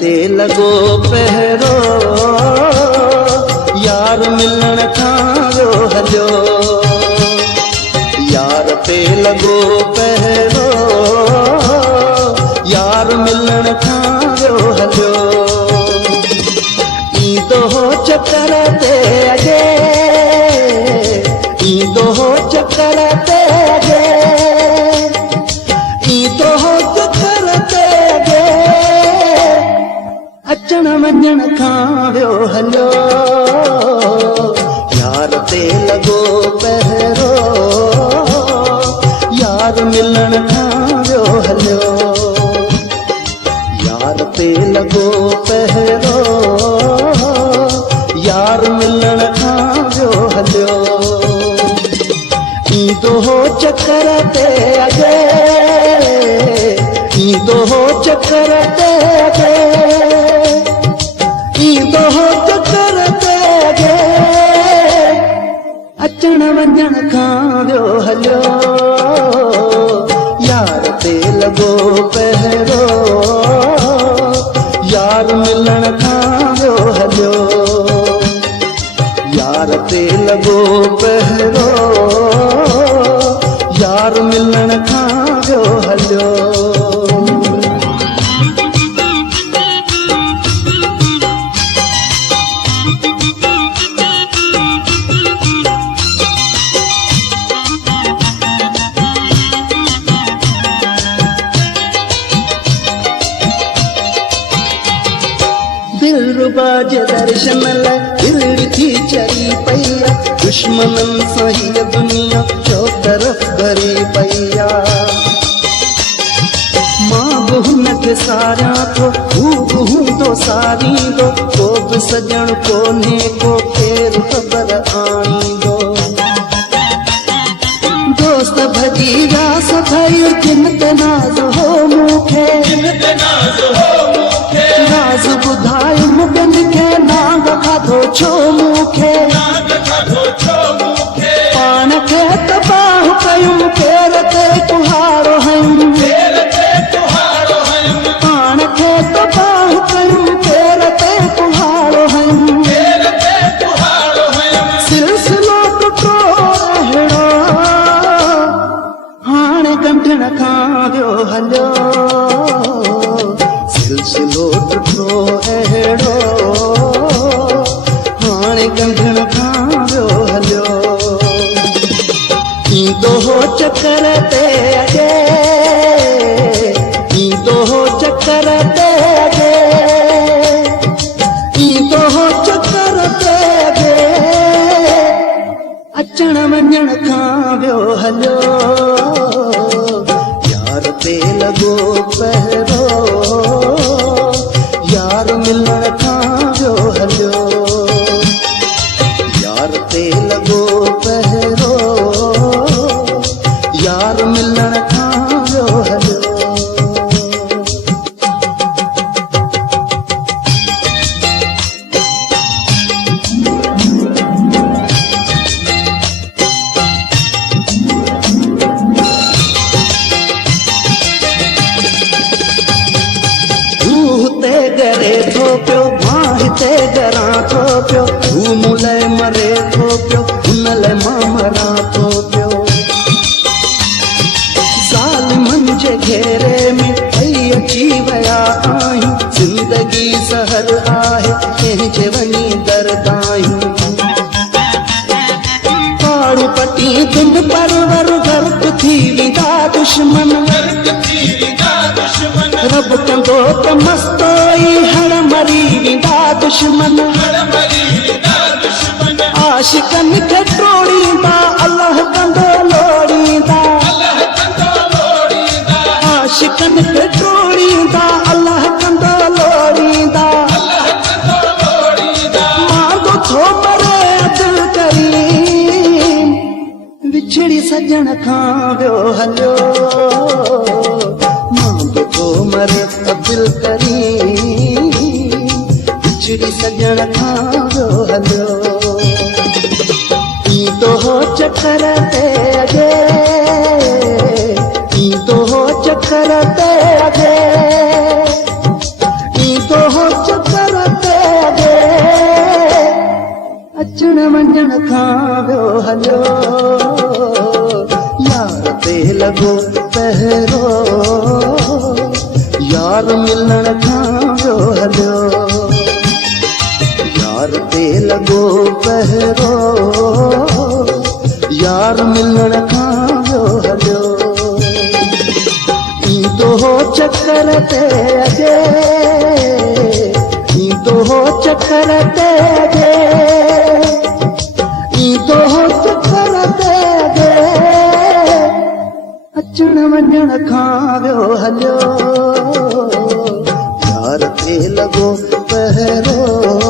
ते लगो पहरो यार मिलन खां हलियो यार ते लगो पहरो यार मिलन खां हलियो ईंदो हो चक्कर ते अगे ईंदो हो चक्कर ते अगे ईंदो हो चक्कर ते अगे अचण वञण खां वियो हलियो यार ते लगो पहरो यार मिलन खां वियो हलियो यार ते लगो पहरो यार मिलन खां वियो हलियो ईंदो हो चक्कर ते अगे ईंदो हो चक्कर ते अगे ईंदो हो चक्कर ते अगे अचण वञण खां वियो हलियो यार ते लगो पहरो यार मिलन खां वियो हलियो यार ते लगो पहरो यार मिलन खां वियो हलियो दिलरुबा जे दर्शन लाइ दिलि थी चरी पई आहे दुश्मननि सां हीअ दुनिया चौ तरफ़ भरी पई आहे मां बि हुनखे सारियां थो हू बि हूंदो सारींदो को बि सॼण कोन्हे को केरु ख़बर आणींदो दोस्त भॼी विया सभई जिन ते नाज़ हो मूंखे राज़ ॿुधायो मुगन खे नांग खाधो छो मूंखे पाण खे तबाह कयूं केर ते कुहारो हयूं पाण खे तबाह कयूं केर ते कुहारो हयूं सिलसिलो टुटो अहिड़ो हाणे गंढण खां वियो हलियो सिलसिलो टुटो अहिड़ो हाणे गंढण खां वियो हलियो ईंदो हो चक्कर ते अगे ईंदो हो चक्कर ते अगे ईंदो हो चक्कर ते अगे अचण वञण खां वियो हलियो यार ते लगो पहरो यार मिलन खां वियो हलियो यार ते लगो पहरो यार मिलन खां वियो हलियो गरे थो पियो मां हिते डरां थो पियो तूं मूं लाइ मरे थो पियो हुन लाइ मां मरां थो पियो ज़ालिमनि जे घेरे में ॿई अची विया आहियूं ज़िंदगी ज़हर आहे कंहिंजे वञी दरदायूं पाड़ू पटी दुम परवर गर्क थी वेंदा दुश्मन रब कंदो त मस्तो ई हण मरी वेंदा दुश्मन आशिकनि खे टोड़ींदा अल्लाह कंदो लोड़ींदा आशिकनि खे टोड़ींदा अल्लाह कंदो लोड़ींदा मांगो थो मरे अब्दुल करीम विछड़ी सजण खां वियो हलियो मरे अब्दुल करीम बिछड़ी सजण खां वियो हलियो ईंदो हो चक्कर ते अगे ईंदो हो चक्कर ते अगे ईंदो वञण खां वियो हलियो, यार ते लॻो पहिरो, यार मिलण खां वियो हलियो, यार ते लॻो पहिरो, यार मिलण खां वियो हलियो। ईंदो हो चक्कर ते अॻे, ईंदो हो चक्कर ते अॻे, ईंदो हो चक्कर ते अॻे, अचण वञण खां वियो हलियो, यार ते लॻो पहिरो,